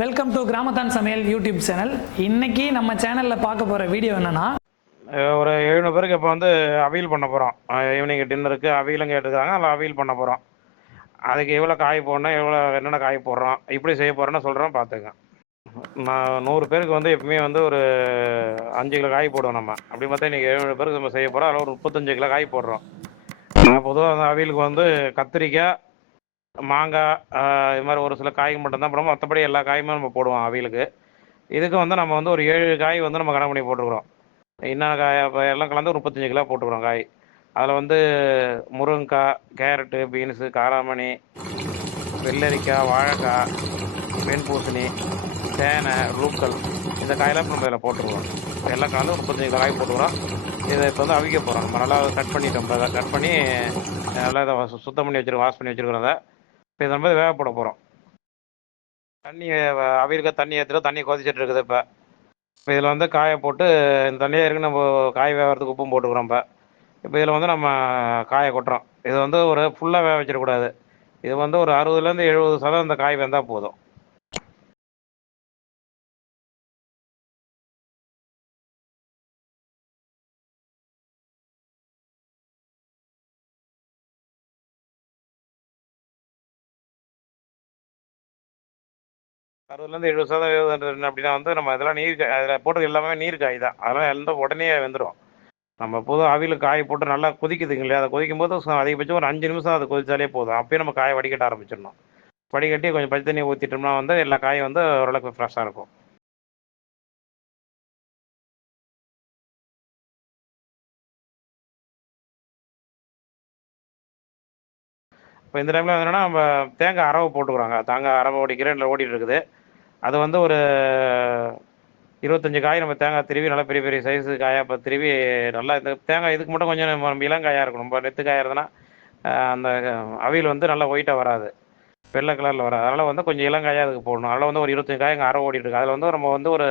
Welcome to கிராமத்தான் சமையல் YouTube channel. இன்னைக்கு நம்ம சேனலில் பார்க்க போகிற வீடியோ என்னன்னா, ஒரு 700 பேருக்கு இப்போ வந்து அவியல் பண்ண போகிறோம். ஈவினிங் டின்னருக்கு அவியலும் கேட்டுருக்காங்க, அதில் அவியல் பண்ண போகிறோம். அதுக்கு எவ்வளோ காய் போடணும், என்னென்ன காய் போடுறோம், இப்படி செய்ய போகிறோன்னு சொல்கிறோம், பார்த்துங்க. நான் 100 பேருக்கு வந்து எப்பவுமே வந்து ஒரு 5 கிலோ காய் போடுவோம் நம்ம. அப்படி பார்த்தா இன்றைக்கி 700 பேருக்கு நம்ம செய்ய போகிறோம், அதில் ஒரு 35 கிலோ காய் போடுறோம். நான் பொதுவாக அந்த அவியலுக்கு வந்து கத்திரிக்காய், மாங்காய், இது மாதிரி ஒரு சில காய்கள் மட்டும்தான் போடுவோம். மற்றபடி எல்லா காயுமே நம்ம போடுவோம் அவியலுக்கு. இதுக்கு வந்து நம்ம வந்து ஒரு 7 காய் வந்து நம்ம கணக்கு பண்ணி போட்டுக்கிறோம். என்னென்ன காய் இப்போ எல்லாம் கலந்து ஒரு 35 கிலோ போட்டுக்கிறோம் காய். அதில் வந்து முருங்கைக்காய், கேரட்டு, பீன்ஸு, காராமணி, வெள்ளரிக்காய், வாழைக்காய், வெண்பூசணி, தேனை, ரூக்கல், இந்த காயெல்லாம் நம்ம இதில் போட்டுருவோம். எல்லாம் கலந்து ஒரு 35 கிலோ காய் போட்டுக்கிறோம். இதை இப்போ வந்து அவிக்க போகிறோம். நம்ம நல்லா கட் பண்ணிட்டோம். அதை கட் பண்ணி நல்லா இதை சுத்தம் பண்ணி வச்சுருக்கோம், வாஷ் பண்ணி வச்சுருக்கிறோம். அதை இப்போ இதை நம்ம வேக போட போகிறோம். தண்ணி அவியலுக்கு தண்ணி ஏற்றிட்டு தண்ணி கொதிச்சிட்டு இருக்குது. இப்போ இதில் வந்து காயை போட்டு இந்த தண்ணியே இருக்கு, நம்ம காய் வேகிறதுக்கு உப்பும் போட்டுக்கிறோம். இப்போ இதில் வந்து நம்ம காயை கொட்டுறோம். இது வந்து ஒரு ஃபுல்லாக வேக வச்சிடக்கூடாது. இது வந்து ஒரு 60லேருந்து 70% இந்த காய் வெந்தால் போதும். அறுபதுலேருந்து 70% அப்படின்னா வந்து நம்ம இதெல்லாம் அதில் போட்டது எல்லாமே நீர் காய் தான். அதெல்லாம் எந்த உடனே வெந்துடும். நம்ம பொதுவாக அவியில் காய் போட்டு நல்லா கொதிக்குதுங்க இல்லையா, அதை கொதிக்கும் போது அதிகபட்சம் ஒரு 5 நிமிஷம் அதை கொதிச்சாலே போதும். அப்பயே நம்ம காயை வடிகட்ட ஆரம்பிச்சிடணும். வடிகட்டி கொஞ்சம் பச்சை தண்ணி ஊற்றிட்டோம்னா வந்து எல்லா காயும் வந்து ஓரளவுக்கு ஃப்ரெஷ்ஷாக இருக்கும். இப்போ இந்த டைமில் என்னென்னா நம்ம தேங்காய் அரவை போட்டுக்கிறாங்க. தேங்காய் அரவை கிரைண்டரில் ஓடிட்டு இருக்குது. அது வந்து ஒரு 25 காய் நம்ம தேங்காய் திருவி நல்லா பெரிய பெரிய சைஸு காயாக இப்போ திருவி நல்லா இந்த தேங்காய் இதுக்கு மட்டும் கொஞ்சம் நம்ம இளங்காயாக இருக்கணும். ரொம்ப நெத்து காயாக இருந்ததுன்னா அந்த அவியல் வந்து நல்லா ஒயிட்டாக வராது, வெள்ளை கலரில் வராது. அதனால் வந்து கொஞ்சம் இளங்காயாக அதுக்கு போடணும். அதில் வந்து ஒரு 25 காய் அங்கே அரவை ஓடிட்டு இருக்கு. அதில் வந்து நம்ம வந்து ஒரு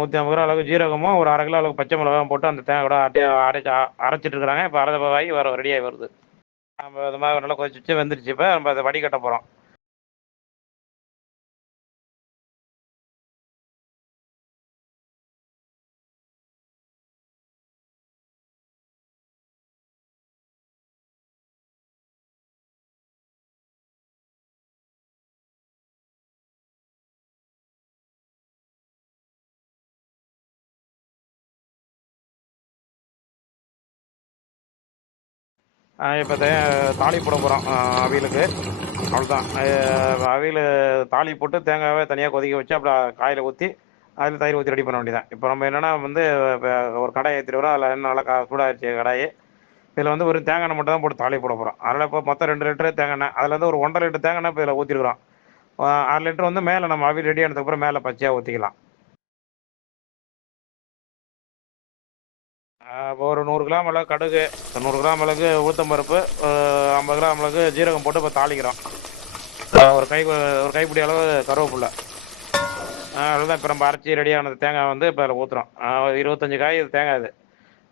150 கிராம் அளவுக்கு ஜீரகமும் ஒரு 1/2 கிலோ அளவுக்கு பச்சை மிளகாவும் போட்டு அந்த தேங்காயோட அரைச்சிட்டு இருக்கிறாங்க. இப்போ அரை காய் ரெடியாகி வருது. நம்ம இது மாதிரி நல்லா கொதிச்சு வெந்துருச்சு. இப்போ நம்ம அதை வடிகட்ட போகிறோம். இப்போ தாளி போட போகிறோம் அவியலுக்கு. அவ்வளோதான். அவியல் தாளி போட்டு தேங்காயை தனியாக கொதிக்க வச்சு அப்புறம் காயில் ஊற்றி அதில் தயிர் ஊற்றி ரெடி பண்ண வேண்டியதான். இப்போ நம்ம என்னென்னா வந்து ஒரு கடாயை ஏற்றிட்டு வரோம். அதில் என்ன நல்லா சூடாகிடுச்சு கடாயை. இதில் வந்து ஒரு தேங்காய் எண்ணெய் மட்டும் தான் போட்டு தாளி போட போகிறோம். அதில் இப்போ மொத்தம் 2 லிட்டரு தேங்காய் எண்ணெய். அதில் வந்து ஒரு 1.5 லிட்டர் தேங்காய் எண்ணெய் இப்போ இதில் ஊற்றிருக்கிறோம். 6 லிட்டர் வந்து மேலே நம்ம அவியல் ரெடி ஆனதுக்கப்புறம் மேலே பச்சையாக ஊற்றிக்கலாம். ஒரு 100 கிராம் அளவு கடுகு, 100 கிராம் அளவுக்கு உளுத்தம்பருப்பு, 50 கிராம் அளவுக்கு ஜீரகம் போட்டு இப்போ தாளிக்கிறோம். ஒரு கைப்பிடி அளவு கருவேப்பில்லை. அவ்வளோதான். இப்போ நம்ம அரைச்சி ரெடியானது தேங்காய் வந்து இப்போ அதில் ஊற்றுறோம். 25 காய் இது தேங்காய். இது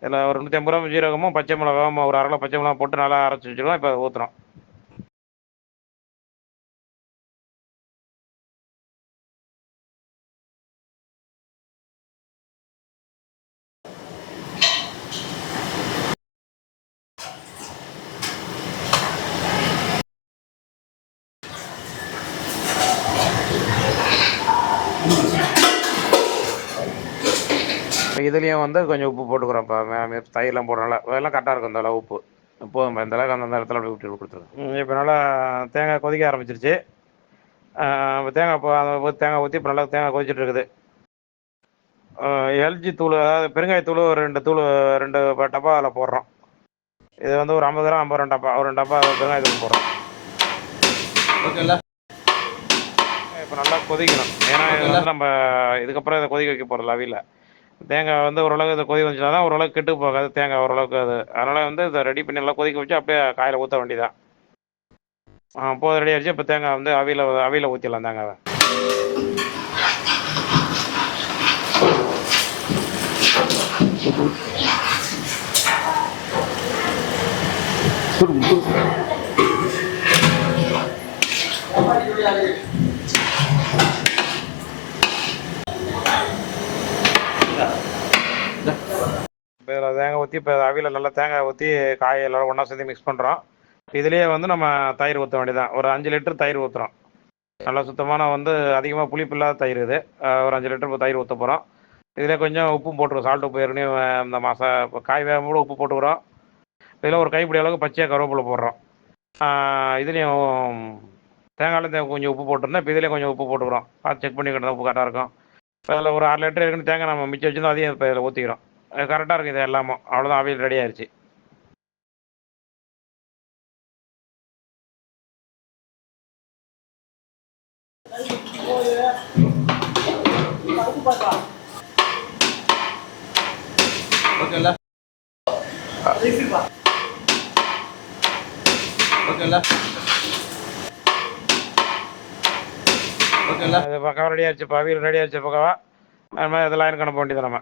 இதில் ஒரு 150 கிராம் ஜீரகமும் பச்சை மிளகாவும் ஒரு 1/2 கிலோ பச்சை மிளகா போட்டு நல்லா அரைச்சி வச்சுருவோம். இப்போ அதை ஊற்றுறோம். இப்போ இதுலேயும் வந்து கொஞ்சம் உப்பு போட்டுக்கிறோம். இப்போ தயிரெலாம் போடுறனால அதெல்லாம் கரெக்டாக இருக்கும். இந்த அளவு உப்பு போதும். இந்த அளவுக்கு அந்த இடத்துல அப்படி விட்டு கொடுத்துருவோம். இப்போ நல்லா தேங்காய் கொதிக்க ஆரம்பிச்சிருச்சு. தேங்காய் ஊற்றி இப்போ நல்லா தேங்காய் கொதிச்சுட்டு இருக்குது. எல்ஜி தூள், அதாவது பெருங்காயத்தூள் ஒரு 2 தூள், 2 டப்பா அதில் போடுறோம். இது வந்து ஒரு 50 கிராம் 50 டப்பா, ஒரு 2 டப்பா பெருங்காயத்தூள் போடுறோம். ஓகேங்களா? இப்போ நல்லா கொதிக்கணும். ஏன்னா இது வந்து நம்ம இதுக்கப்புறம் இதை கொதிக்க வைக்க போகிறோம் அவியில். தேங்காய் வந்து ஓரளவுக்கு இதை கொதி வந்துச்சுன்னா தான் ஓரளவுக்கு கெட்டு போகாது தேங்காய் ஓரளவுக்கு. அது அதனால் வந்து இதை ரெடி பண்ணி நல்லா கொதிக்க வச்சு அப்படியே காயில் ஊற்ற வேண்டியதான். போதும், ரெடி ஆகிடுச்சு. இப்போ தேங்காய் வந்து அவியில் ஊற்றிடலாம் தேங்காவை. இப்போ இதில் தேங்காய் ஊற்றி இப்போ அவியில் நல்லா தேங்காய் ஊற்றி காய் எல்லோரும் ஒன்றா சேர்த்து மிக்ஸ் பண்ணுறோம். இதுலேயே வந்து நம்ம தயிர் ஊற்ற வேண்டியதான். ஒரு 5 லிட்டர் தயிர் ஊற்றுறோம். நல்லா சுத்தமான வந்து அதிகமாக புளிப்பு இல்லாத தயிர் இது. ஒரு 5 லிட்டர் தயிர் ஊற்ற போகிறோம். இதில் கொஞ்சம் உப்பும் போட்டுருவோம். சால்ட் உப்பு ஏற்கனவே அந்த இப்போ காய் வேகும் கூட உப்பு போட்டுக்கிறோம். இதில் ஒரு கைப்பிடி அளவுக்கு பச்சையாக கருவேப்பிலை போடுறோம். இதுலேயும் தேங்காயில் கொஞ்சம் உப்பு போட்டிருந்தேன். இப்போ இதிலே கொஞ்சம் உப்பு போட்டுக்கிறோம். பார்த்து செக் பண்ணிக்கிட்டு உப்பு கரெக்டாக இருக்கும். இப்போ அதில் ஒரு 6 லிட்டர் இருக்குன்னு தேங்காய் நம்ம மிச்சம் வச்சுருந்தோம். அதையும் இப்போ இதில் ஊற்றிக்கிறோம். கரெக்டாக இருக்குது இது எல்லாமே. அவ்வளோதான், அவியல் ரெடி ஆயிடுச்சு. ஓகேங்களா? ஓகேங்களா? ஓகேங்களா? இது பக்கம் ரெடி ஆயிடுச்சு. இப்போ அவியல் ரெடி ஆயிடுச்சு பக்கவா. அது மாதிரி இதெல்லாம் எனக்கு அனுப்ப வேண்டியது நம்ம.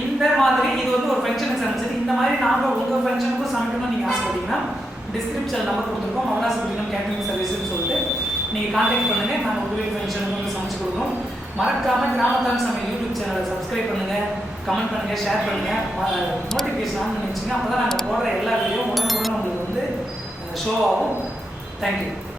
இந்த மாதிரி இது வந்து ஒரு ஃபங்க்ஷனுக்கு சமைச்சது. இந்த மாதிரி நாங்கள் உங்கள் ஃபங்க்ஷனுக்கும் சமைக்கணும்னு நீங்கள் ஆசைப்பட்டீங்கன்னா டிஸ்கிரிப்ஷன் நம்பர் கொடுத்துருக்கோம். மகராசப்பட்டினம் கேட்டரிங் சர்வீஸ்னு சொல்லிட்டு நீங்கள் கான்டாக்ட் பண்ணுங்கள். நாங்கள் உங்கள் வீட்டு ஃபங்க்ஷனுக்கு வந்து சமைச்சு கொடுக்குறோம். மறக்காமல் கிராமத்தான் சமையல் யூடியூப் சேனலை சப்ஸ்கிரைப் பண்ணுங்கள், கமெண்ட் பண்ணுங்கள், ஷேர் பண்ணுங்கள், நோட்டிஃபிகேஷன் ஆன் பண்ணி வச்சுங்க. அப்போ தான் நாங்கள் போடுற எல்லா வீடியோவும் உடனுக்குடன் உங்களுக்கு வந்து ஷோ ஆகும். தேங்க்யூ.